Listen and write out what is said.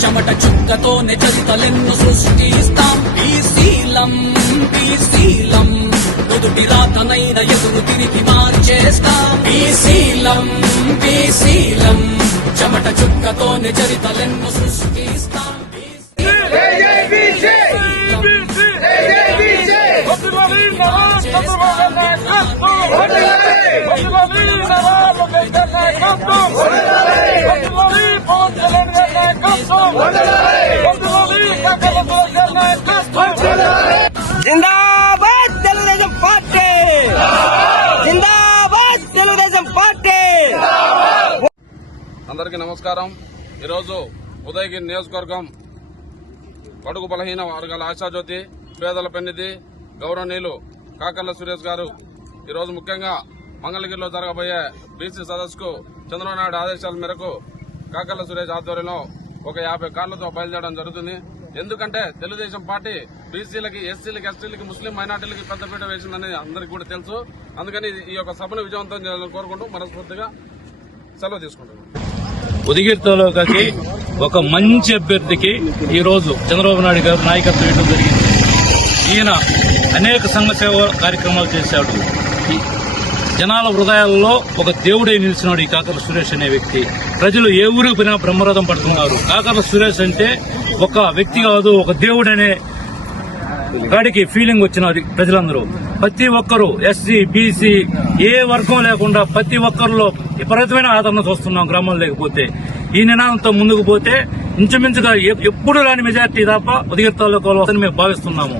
చెమట చుక్కతోనే చరితలెన్ను సృష్టిస్తాం. బీసీలం బీసీలం నుదుటి రాతనైన ఎదురు తిరిగి మార్చేస్తాం బీసీలం బీసీలం చెమట చుక్కతోనే చరితలెన్ను సృష్టిస్తాం. జిందాబాద్ తెలుగుదేశం పార్టీ. జిందాబాద్ తెలుగుదేశం పార్టీ. అందరికీ నమస్కారం. ఈరోజు ఉదయగిరి నియోజకవర్గం బడుగు బలహీన వర్గాల ఆశాజ్యోతి పేదల పెన్నిధి గౌరవనీయులు కాకర్ల సురేష్ గారు ఈరోజు ముఖ్యంగా మంగళగిరిలో జరగబోయే బీసీ సదస్సుకు చంద్రబాబు నాయుడు ఆదేశాల మేరకు కాకర్ల సురేష్ ఆధ్వర్యంలో ఒక యాభై కార్లతో బయలుదేరడం జరుగుతుంది. ఎందుకంటే తెలుగుదేశం పార్టీ బీసీలకి ఎస్సీలకి ఎస్టీలకి ముస్లిం మైనార్టీలకి పెద్దపీట వేసిందని అందరికీ కూడా తెలుసు. అందుకని ఈ యొక్క సభను విజయవంతం చేయాలని కోరుకుంటూ మనస్ఫూర్తిగా సెలవు తీసుకుంటున్నాను కలిసి ఒక మంచి అభ్యర్థికి ఈ రోజు చంద్రబాబు నాయుడు గారు నాయకత్వం ఇవ్వడం జరిగింది. ఈయన అనేక సంఘ సేవ కార్యక్రమాలు చేశాడు. జనాల హృదయాల్లో ఒక దేవుడై నిలిచినాడు ఈ కాకర్ల సురేష్ అనే వ్యక్తి. ప్రజలు ఏ ఊరికి పోయినా బ్రహ్మరథం పడుతున్నారు. కాకర్ల సురేష్ అంటే ఒక వ్యక్తి కాదు ఒక దేవుడనే గాడికి ఫీలింగ్ వచ్చినది ప్రజలందరూ. ప్రతి ఒక్కరూ ఎస్సీ బీసీ ఏ వర్గం లేకుండా ప్రతి ఒక్కరిలో విపరీతమైన ఆదరణ చూస్తున్నాం గ్రామాలు లేకపోతే. ఈ నినాదంతో ముందుకు పోతే ఇంచుమించుగా ఎప్పుడు రాని మెజార్టీ తప్ప ఉదగిరి తాలూకాలో మేము భావిస్తున్నాము.